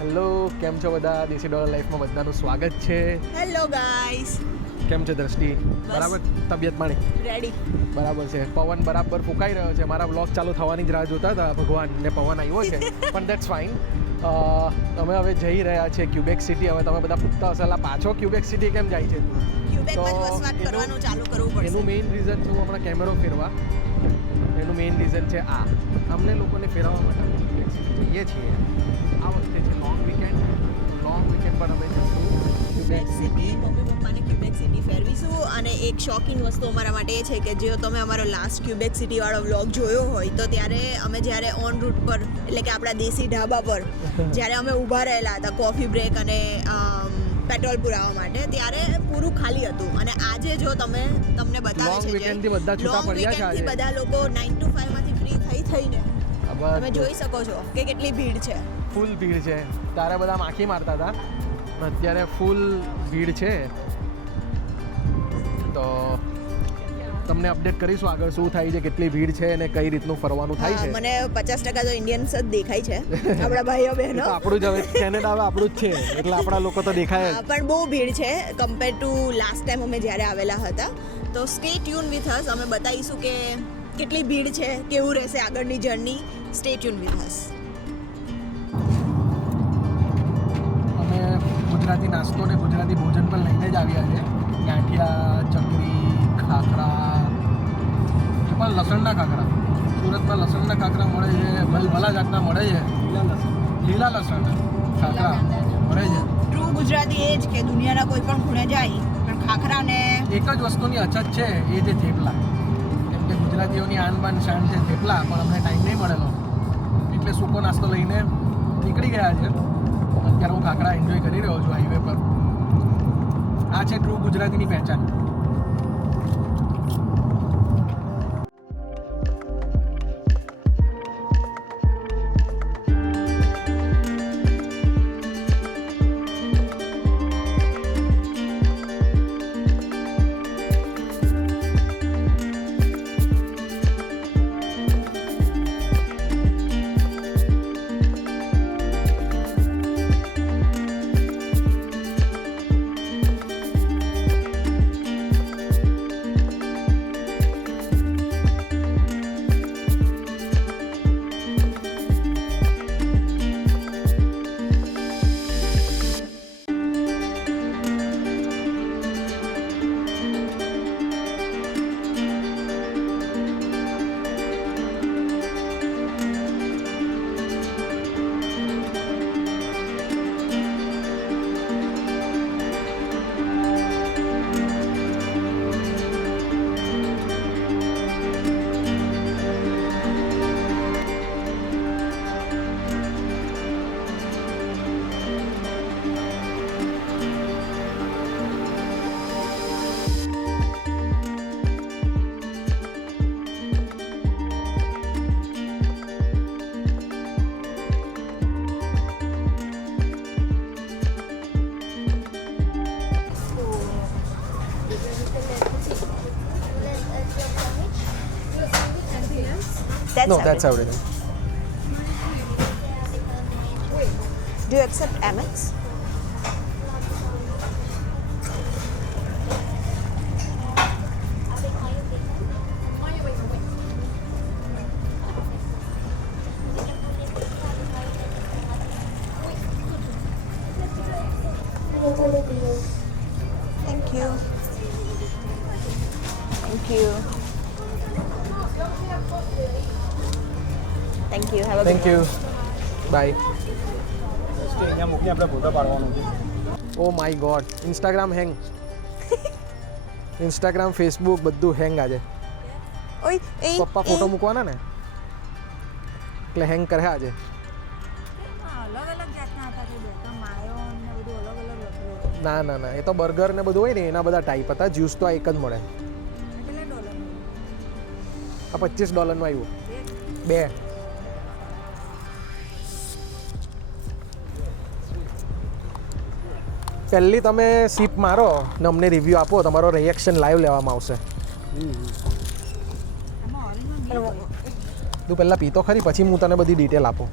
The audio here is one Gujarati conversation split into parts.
હેલો, કેમ છો બધા? દેશી ડોલર લાઈફમાં બધાનું સ્વાગત છે. Hello guys. કેમ છે દ્રષ્ટિ? બરાબર તબિયત પાણી રેડી? બરાબર છે. પવન બરાબર ફૂંકાઈ રહ્યો છે. મારા વ્લોગ ચાલુ થવાની જ રાહ જોતા હતા ભગવાન ને પવન આવ્યો છે પણ દેટ્સ ફાઇન. અમે હવે જઈ રહ્યા છે ક્યુબેક સિટી. હવે તમે બધા પૂછતા હશો પાછો ક્યુબેક સિટી કેમ જાય છે? ક્યુબેકમાં જ વસવાટ કરવાનું ચાલુ કરવું પડશે. એનું મેઇન રીઝન છે, હું હમણાં કેમેરો ફેરવા, એનું મેઇન રીઝન છે આ. અમને લોકોને ફેરવવા માટે અમે ક્યુબેક સિટી જઈએ છીએ. આ વખતે છે લોંગ વીકેન્ડ પર અમે જઈશું ક્યુબેક સિટી. મમ્મી પપ્પાને ક્યુબેક સિટી ફેરવીશું. અને એક શોકિંગ વસ્તુ અમારા માટે એ છે કે જો તમે અમારો લાસ્ટ ક્યુબેક સિટી વાળો વ્લોગ જોયો હોય તો ત્યારે અમે જ્યારે ઓન રૂટ પર એટલે કે આપણા દેશી ઢાબા પર જ્યારે અમે ઊભા રહેલા હતા કોફી બ્રેક અને પેટ્રોલ પુરાવા માટે, ત્યારે પૂરું ખાલી હતું. અને આજે જો તમને બતાવે છે વીકેન્ડથી બધા છૂટા પડ્યા છે. આજે બધા લોકો 9 to 5 માંથી ફ્રી થઈને તમે જોઈ શકો છો કે કેટલી ભીડ છે. ફૂલ ભીડ છે. તારે બધા માખી મારતા હતા, અત્યારે ફૂલ ભીડ છે. તો તમને અપડેટ કરીશું આગળ શું થાય છે, કેટલી ભીડ છે અને કઈ રીતનું ફરવાનું થાય છે. મને 50% તો ઇન્ડિયન્સ જ દેખાય છે, આપણા ભાઈઓ બહેનો. આપણું જ હવે કેનેડા હવે આપણું જ છે એટલે આપણા લોકો તો દેખાય જ. પણ બહુ ભીડ છે કમ્પેર ટુ લાસ્ટ ટાઈમ અમે જ્યારે આવેલા હતા. તો સ્ટે ટ્યુન વિથ અસ. અમે બતાવીશું કે કેટલી ભીડ છે, કેવું રહેશે આગળની journey. Stay tune with us. અમે ગુજરાતી નાસ્તો ને ગુજરાતી ભોજન પણ લઈને જ આવ્યા છે. ગાંઠિયા, ચકરી, ખાખરા, એ પણ લસણના ખાખરા. સુરતમાં લસણના ખાખરા મળે છે, ભલા જાતના મળે છે. લીલા લસણ ખાખરા મળે છે. ટ્રુ ગુજરાતી એ જ કે દુનિયાના કોઈ પણ ખૂણે જાય પણ ખાખરા ને એક જ વસ્તુની અછત છે, એ જે થેપલા. કેમ કે ગુજરાતીઓની આન બાન શાન છે થેપલા, પણ અમને ટાઈમ નહીં મળેલો એટલે સૂકો નાસ્તો લઈને નીકળી ગયા છે. અત્યારે હું ખાખરા એન્જોય કરી રહ્યો છું હાઈવે પર. આ છે ટ્રુ ગુજરાતીની પહેચાન. No, that's everything. Do you accept Amex? Thank you. Thank you. Thank you. Have a Thank good you. one. Bye. અહીંયા મૂકીને આપણે ફોટો પાડવાનો છે. Oh my God, Instagram hang. Instagram, Facebook બધું હેંગ આજે. ઓય એ પપ્પા ફોટો મૂકવાના ને એટલે હેંગ કરે આજે. અલગ અલગ જાતના હતા કે બેટા માયો ને બધું અલગ અલગ લખ્યું. ના એ તો બર્ગર ને બધું હોય ને એના બધા ટાઈપ હતા. જ્યુસ તો આ એક જ મળે. કેટલા ડોલર? આ $25 આવ્યું. 2. પહેલી તમે સીપ મારો ને અમને રિવ્યૂ આપો, તમારો રિએક્શન લાઈવ લેવામાં આવશે. તું પહેલાં પીતો ખરી, પછી હું તને બધી ડિટેલ આપું.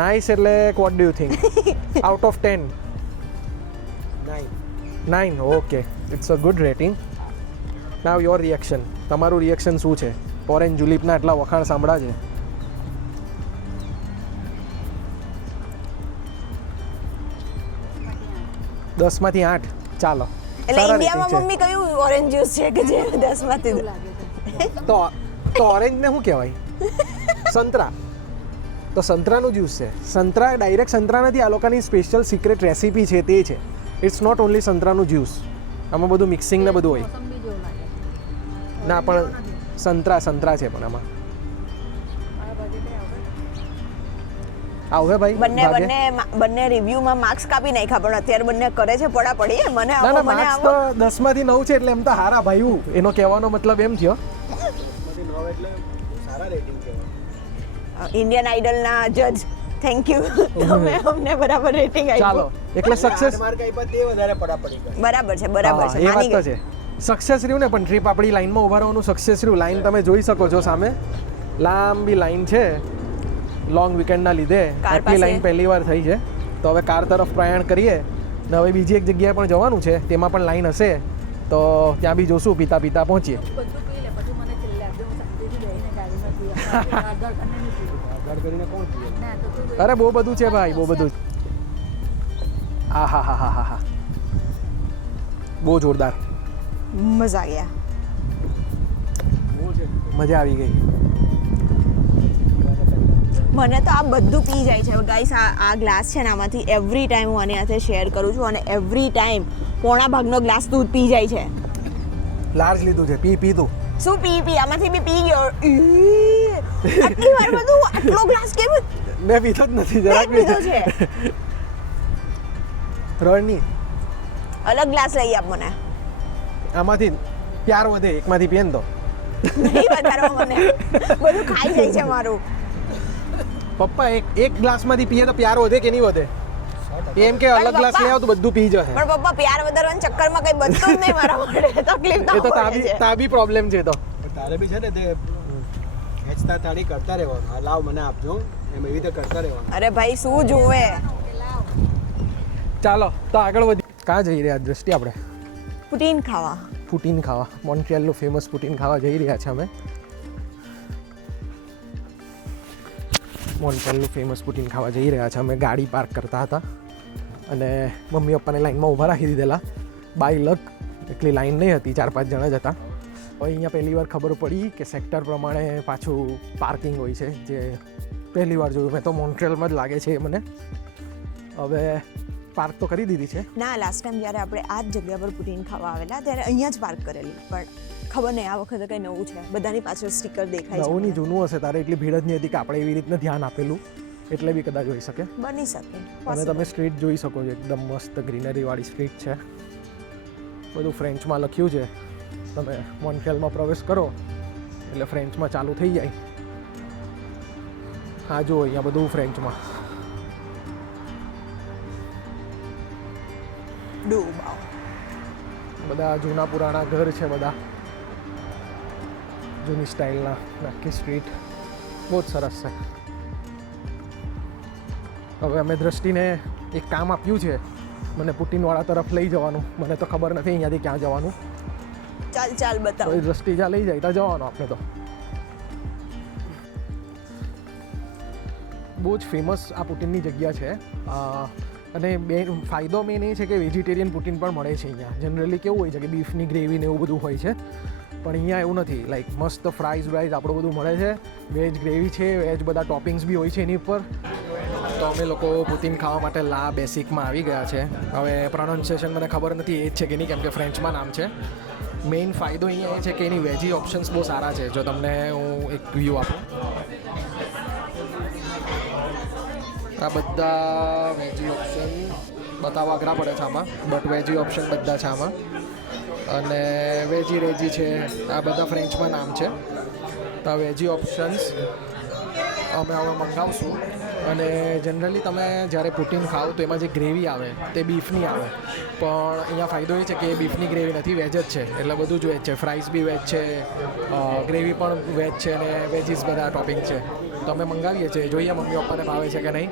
નાઇસ એટલે what do you think out of 10? 9. Okay, it's a good rating. Now your reaction. તમારું રિએક્શન શું છે? ઓરેન્જ જુલિપના એટલા વખાણ સાંભળ્યા છે. દસ માંથી 8. ચાલો, એટલે ઇન્ડિયામાં મમ્મી કયું ઓરેન્જ જ્યુસ છે કે જે 10 માંથી તો ઓરેન્જ ને શું કહેવાય? સંતરા. તો સંતરાનું જ્યુસ છે. સંતરા ડાયરેક્ટ સંતરા નથી, આ લોકોની સ્પેશિયલ સિક્રેટ રેસીપી છે તે છે. ઇટ્સ નોટ ઓનલી સંતરાનું જ્યુસ, આમાં બધું મિક્સિંગ ને બધું હોય. ના પણ સંતરા છે પણ આમાં આવું હે ભાઈ. બંને રિવ્યુમાં માર્ક્સ કાપી નાખ્યા, પણ અત્યારે બંને કરે છે પડાપડી. મને ના આવો મને માર્ક્સ આવો તો 10 માંથી 9 છે એટલે એમ તો હારા ભાઈ. એનો કહેવાનો મતલબ એમ થયો. ઇન્ડિયન આઇડલના જજ, થેન્ક યુ. તમે અમને બરાબર રેટિંગ આપ્યું. ચાલો, એટલે સક્સેસ બરાબર છે, એ વાત તો છે. સક્સેસ રહ્યું ને, પણ ટ્રીપ આપણી લાઈનમાં ઊભા રહેવાનું સક્સેસ રહ્યું. લાઈન તમે જોઈ શકો છો સામે, લાંબી લાઈન છે. લોંગ વીકેન્ડના લીધે આટલી લાઈન પહેલી વાર થઈ છે. તો હવે કાર તરફ પ્રયાણ કરીએ ને હવે બીજી એક જગ્યાએ પણ જવાનું છે, તેમાં પણ લાઈન હશે તો ત્યાં બી જોશું, પીતા પીતા પહોંચીએ. અરે બહુ બધું છે ભાઈ, બહુ બધું. હા, બહુ જોરદાર, મજા ગયા, મજા આવી ગઈ. મને તો આ બધું પી જાય છે ગાઈસ. આ ગ્લાસ છે ને, આમાંથી એવરી ટાઈમ હું આની સાથે શેર કરું છું અને એવરી ટાઈમ પોણા ભાગનો ગ્લાસ દૂધ પી જાય છે. લાર્જ લીધું છે, પી તું. શું પી આમાંથી બી પી ગયો. આટલી વાર બધું આટલો ગ્લાસ કેમ? મેં પીધો જ નથી, જરાક પીધો છે. રોડની અલગ ગ્લાસ લઈ આપ મને. આમાંથી પ્યાર વધે, એકમાંથી પીએ ને તો. નહીં વધારો મને, બધું ખાઈ જાય છે મારું. પપ્પા એક ગ્લાસમાંથી પીએ તો પ્યાર વધે કે નહીં વધે? એમ કે અલગ ગ્લાસ લઈ આવ તો બધું પી જશે. પણ પપ્પા પ્યાર વધારવાના ચક્કરમાં કઈ બનતું જ નહીં મારા માટે. તકલીફ એ તો તાબી પ્રોબ્લેમ છે. તો તારે બી છે ને તે હેચતા તાળી કરતા રહેવાનું. લાવ મને આપજો, એમ એવી રીતે કરતા રહેવાનું. અરે ભાઈ શું જોવે. ચાલો તો આગળ વધી. ક્યાં જઈ રહ્યા દ્રષ્ટિ? આપણે પુટીન ખાવા, મોન્ટ્રિયલનું ફેમસ પુટીન ખાવા જઈ રહ્યા છે અમે. મોન્ટ્રિયલનું ફેમસ પુટીન ખાવા જઈ રહ્યા છે અમે. ગાડી પાર્ક કરતા હતા અને મમ્મી પપ્પાને લાઈનમાં ઊભા રાખી દીધેલા. બાય લક એટલી લાઈન નહીં હતી, 4-5 જણા જ હતા. હવે અહીંયા પહેલી વાર ખબર પડી કે સેક્ટર પ્રમાણે પાછું પાર્કિંગ હોય છે, જે પહેલી વાર જોયું. મેં તો મોન્ટ્રિયલમાં જ લાગે છે એ મને. હવે પાર્ક તો કરી દીધી છે. ના, લાસ્ટ ટાઈમ જ્યારે આપણે આ જ જગ્યા પર પુટીન ખાવા આવેલા ત્યારે અહીંયા જ પાર્ક કરેલી, પણ ખબર નહીં આ વખતે કંઈ નવું છે. બધાની પાછળ સ્ટીકર દેખાય છે. નવું ની જૂનું હશે, તારે એટલી ભીડ જ નહીં હતી કે આપણે એવી રીતના ધ્યાન આપેલું, એટલે બી કદાચ હોઈ શકે. બની શકે. અને તમે સ્ટ્રીટ જોઈ શકો છો, એકદમ મસ્ત ગ્રીનરી વાળી સ્ટ્રીટ છે. બધું ફ્રેન્ચમાં લખ્યું છે. તમે મોન્ટ્રિયલમાં પ્રવેશ કરો એટલે ફ્રેન્ચમાં ચાલુ થઈ જાય. હા જો અહીંયા બધું ફ્રેન્ચમાં. બધા જૂના પુરાણા ઘર છે, બધા જૂની સ્ટાઇલના. આખી સ્ટ્રીટ બહુ જ સરસ છે. હવે અમે દ્રષ્ટિને એક કામ આપ્યું છે, મને પુટીનવાળા તરફ લઈ જવાનું. મને તો ખબર નથી અહીંયાથી ક્યાં જવાનું. ચાલ બતાવો. તો દ્રષ્ટિ જ્યાં લઈ જાય ત્યાં જવાનું આપણે. તો બહુ જ ફેમસ આ પુટીનની જગ્યા છે. અને ફાયદો મેન એ છે કે વેજીટેરિયન પુટીન પણ મળે છે અહીંયા. જનરલી કેવું હોય છે કે બીફની ગ્રેવી ને એવું બધું હોય છે, પણ અહીંયા એવું નથી. લાઈક મસ્ત ફ્રાઈઝ આપણું બધું મળે છે. વેજ ગ્રેવી છે, વેજ બધા ટોપિંગ્સ બી હોય છે એની ઉપર. તો અમે લોકો પુતીન ખાવા માટે લા બેસિકમાં આવી ગયા છે. હવે પ્રોનાઉન્સિએશન મને ખબર નથી એ જ છે કે નહીં, કેમ કે ફ્રેન્ચમાં નામ છે. મેઇન ફાયદો અહીંયા એ છે કે એની વેજી ઓપ્શન્સ બહુ સારા છે. જો તમને હું એક વ્યૂ આપું, આ બધા વેજી ઓપ્શન બતાવવા અઘરા પડે છે આમાં, બટ વેજી ઓપ્શન બધા છે આમાં. અને વેજી રેજી છે, આ બધા ફ્રેન્ચમાં નામ છે. તો વેજી ઓપ્શન્સ અમે હવે મંગાવશું અને જનરલી તમે જ્યારે પુટીન ખાઓ તો એમાં જે ગ્રેવી આવે તે બીફની આવે, પણ અહીંયા ફાયદો એ છે કે બીફની ગ્રેવી નથી, વેજ જ છે, એટલે બધું જ વેજ છે. ફ્રાઈઝ બી વેજ છે, ગ્રેવી પણ વેજ છે અને વેજીસ બધા ટોપિંગ છે. તો અમે મંગાવીએ છીએ, જોઈએ મમ્મી પપ્પાને ભાવે છે કે નહીં.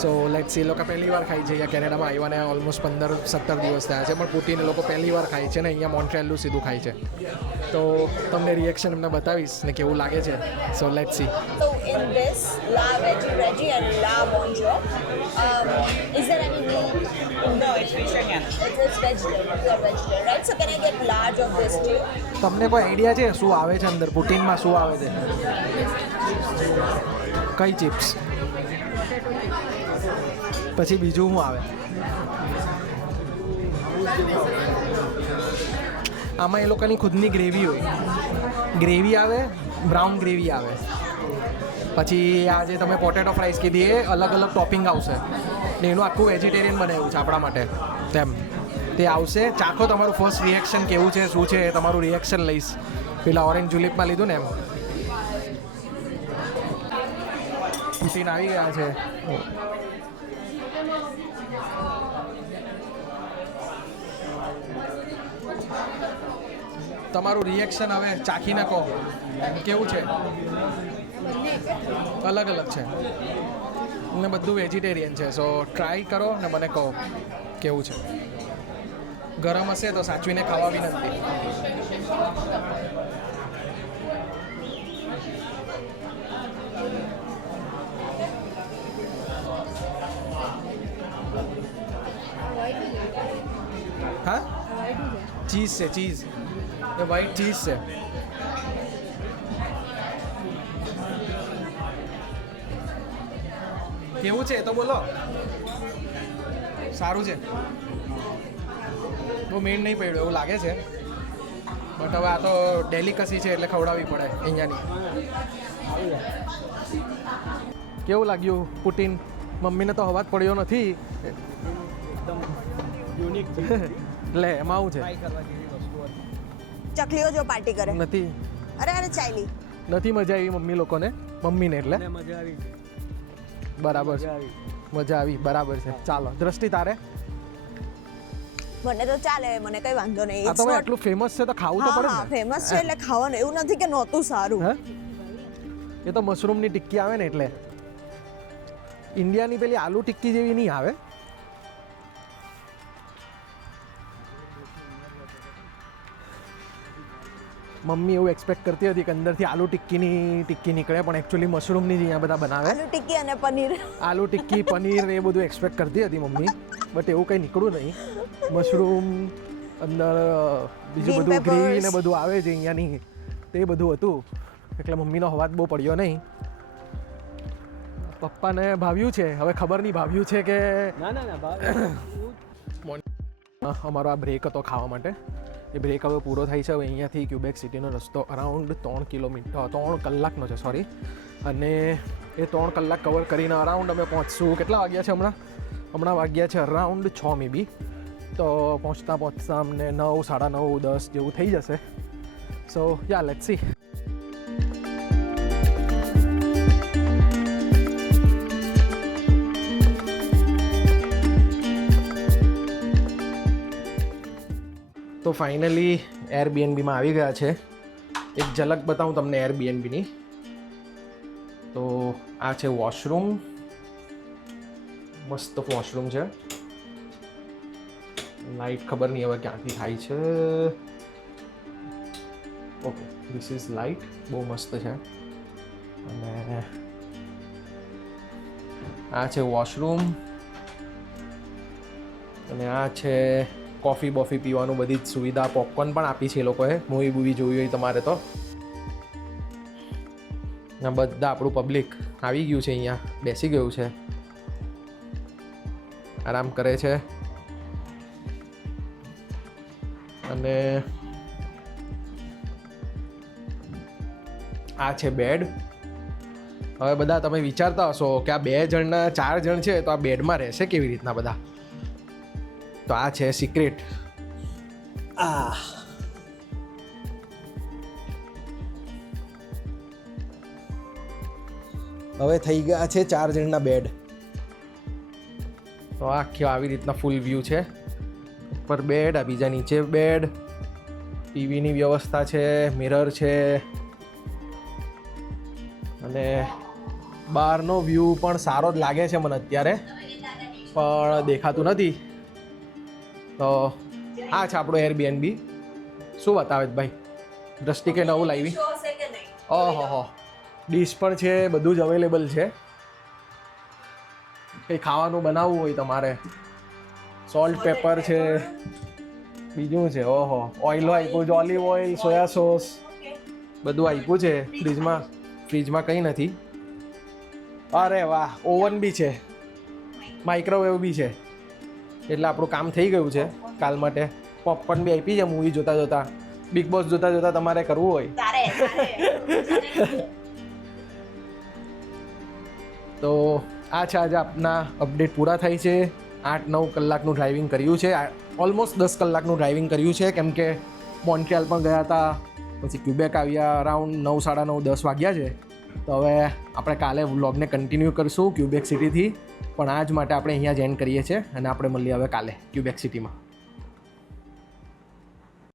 So let's see. લોકો પહેલી વાર ખાય છે અહીંયા કેનેડામાં આવ્યા ને ઓલમોસ્ટ 15-17 દિવસ થયા છે, પણ પુટીન એ લોકો પહેલી વાર ખાય છે ને અહીંયા મોન્ટ્રીયલનું સીધું ખાય છે. તો તમને રિએક્શન એમને બતાવીશ ને કેવું લાગે છે. So let's see. So in this La Veggie and La Bonjour, is there any meat? No, it's vegetarian. It's vegetarian, pure vegetarian, right? So can I get large of this too? તમને કોઈ આઈડિયા છે શું આવે છે અંદર પુટીનમાં? શું આવે છે? કઈ ચિપ્સ? પછી બીજું શું આવે? આમાં એ લોકોની ખુદની ગ્રેવી હોય, ગ્રેવી આવે, બ્રાઉન ગ્રેવી આવે. પછી આ જે તમે પોટેટો ફ્રાઈઝ કીધી એ અલગ અલગ ટોપિંગ આવશે ને એનું આખું વેજીટેરિયન બનાવ્યું છે આપણા માટે તેમ. તે આવશે, ચાખો, તમારું ફર્સ્ટ રિએક્શન કેવું છે, શું છે, તમારું રિએક્શન લઈશ. પેલા ઓરેન્જ જુલિપમાં લીધું ને એમ. પુટીન આવી ગયા છે. તમારું રિએક્શન હવે ચાખીને કહો કેવું છે. અલગ અલગ છે ને બધું વેજીટેરિયન છે. સો ટ્રાય કરો ને મને કહો કેવું છે. ગરમ હશે તો સાચવીને ખાવા બી નથી. હા, ચીઝ છે, ચીઝ એ વ્હાઈટ ચીઝ છે. કેવું છે એ તો બોલો. સારું છે, બહુ મેળ નહીં પડ્યું એવું લાગે છે, બટ હવે આ તો ડેલિકસી છે એટલે ખવડાવવી પડે અહીંયાની. કેવું લાગ્યું પુટીન? મમ્મીને તો હવા જ પડ્યો નથી. એકદમ યુનિક છે. લે એમાં આવું છે. ટ્રાય કરવા જેવી વસ્તુ હતી. ચકલીઓ જો પાર્ટી કરે. નથી અરે અરે ચાલી. નથી મજા આવી મમ્મી લોકોને, મમ્મીને એટલે. મને મજા આવી છે. બરાબર છે, મજા આવી. મજા આવી, બરાબર છે. ચાલો દ્રષ્ટિ તારે? મને તો ચાલે, મને કઈ વાંધો નહીં. આ તો હવે આટલું ફેમસ છે તો ખાવું તો પડે હા ને. ફેમસ છે એટલે ખાવાનું, એવું નથી કે નહોતું સારું. હે? એ તો મશરૂમની ટિક્કી આવે ને એટલે. ઇન્ડિયાની પેલી આલુ ટિક્કી જેવી નહીં આવે. મમ્મી એવું એક્સપેક્ટ કરતી હતી કે અંદરથી આલુ ટિક્કીની ટિક્કી નીકળે, પણ એકચ્યુઅલી મશરૂમની જ અહીંયા બધા બનાવે. આલુ ટિક્કી અને પનીર. આલુ ટિક્કી, પનીર એ બધું એક્સપેક્ટ કરતી હતી મમ્મી, બટ એવું કંઈ નીકળ્યું નહીં. મશરૂમ અંદર બીજું Green બધું peppers. ગ્રેવી ને બધું આવે છે અહીંયાની, તે બધું હતું એટલે મમ્મીનો અવાજ બહુ પડ્યો નહીં. પપ્પાને ભાવ્યું છે, હવે ખબર નહીં ભાવ્યું છે કે. ના ના ના ભાવ અમારો આ બ્રેક હતો ખાવા માટે, એ બ્રેક હવે પૂરો થાય છે. હવે અહીંયાથી ક્યુબેક સિટીનો રસ્તો અરાઉન્ડ 3 કલાકનો છે, સોરી. અને એ 3 કલાક કવર કરીને અરાઉન્ડ અમે પહોંચશું. કેટલા વાગ્યા છે હમણાં? હમણાં વાગ્યા છે અરાઉન્ડ 6 મે બી. તો પહોંચતા અમને 9, 9:30, 10 જેવું થઈ જશે. સો યા લેટ્સ સી. તો ફાઇનલી એરબીએનબીમાં આવી ગયા છે. એક ઝલક બતાવું તમને એરબીએનબીની. તો આ છે વોશરૂમ, મસ્ત વોશરૂમ છે. લાઇટ ખબર નહીં હવે ક્યાંથી થાય છે. ઓકે, ધીસ ઇઝ લાઇટ, બહુ મસ્ત છે. અને આ છે વોશરૂમ, અને આ છે કોફી બોફી પીવાનું બધી જ સુવિધા. પોપકોર્ન પણ આપી છે એ લોકોએ. મૂવી બૂવી જોવી હોય તમારે તો. ને બધા આપણું પબ્લિક આવી ગયું છે, અહીંયા બેસી ગયું છે, આરામ કરે છે. અને આ છે બેડ. હવે બધા તમે વિચારતા હશો કે આ 2 જણના 4 જણ છે તો આ બેડમાં રહેશે કેવી રીતના બધા? તો આ છે સિક્રેટ. હવે થઈ ગયા છે 4 જણના બેડ. તો આખી આવી રીતના ફૂલ વ્યૂ છે. ઉપર બેડ, આ બીજા નીચે બેડ, ટીવીની વ્યવસ્થા છે, મિરર છે અને બહારનો વ્યૂ પણ સારો જ લાગે છે મને અત્યારે, પણ દેખાતું નથી. તો આ છે આપણો એરબીએનબ. શું બતાવે છે ભાઈ? દ્રષ્ટિ કે નવું લાવી? ઓહો, ડીશ પણ છે, બધું જ અવેલેબલ છે. કંઈ ખાવાનું બનાવવું હોય તમારે, સોલ્ટ પેપર છે, બીજું છે ઓહો, ઓઇલો આપ્યું છે, ઓલિવ ઓઇલ, સોયા સોસ, બધું આપ્યું છે. ફ્રીજમાં કંઈ નથી. અરે વાહ, ઓવન બી છે, માઇક્રોવેવ બી છે, એટલે આપણું કામ થઈ ગયું છે કાલ માટે. પોપકોર્ન બી આપી છે મૂવી જોતા જોતા, બિગ બોસ જોતા જોતા તમારે કરવું હોય તો આ છે આજે આપના અપડેટ પૂરા થાય છે. 8-9 કલાકનું ડ્રાઇવિંગ કર્યું છે, ઓલમોસ્ટ 10 કલાકનું ડ્રાઇવિંગ કર્યું છે, કેમ કે મોન્ટ્રિયલ પણ ગયા હતા, પછી ક્યુબેક આવ્યા, અરાઉન્ડ 9-9:30 વાગ્યા છે. તો હવે આપણે કાલે વ્લોગને કન્ટિન્યુ કરશું ક્યુબેક સિટીથી, પણ આજ માટે આપણે અહીંયા જ એન્ડ કરીએ છીએ અને આપણે મળીએ હવે કાલે ક્યુબેક સિટીમાં.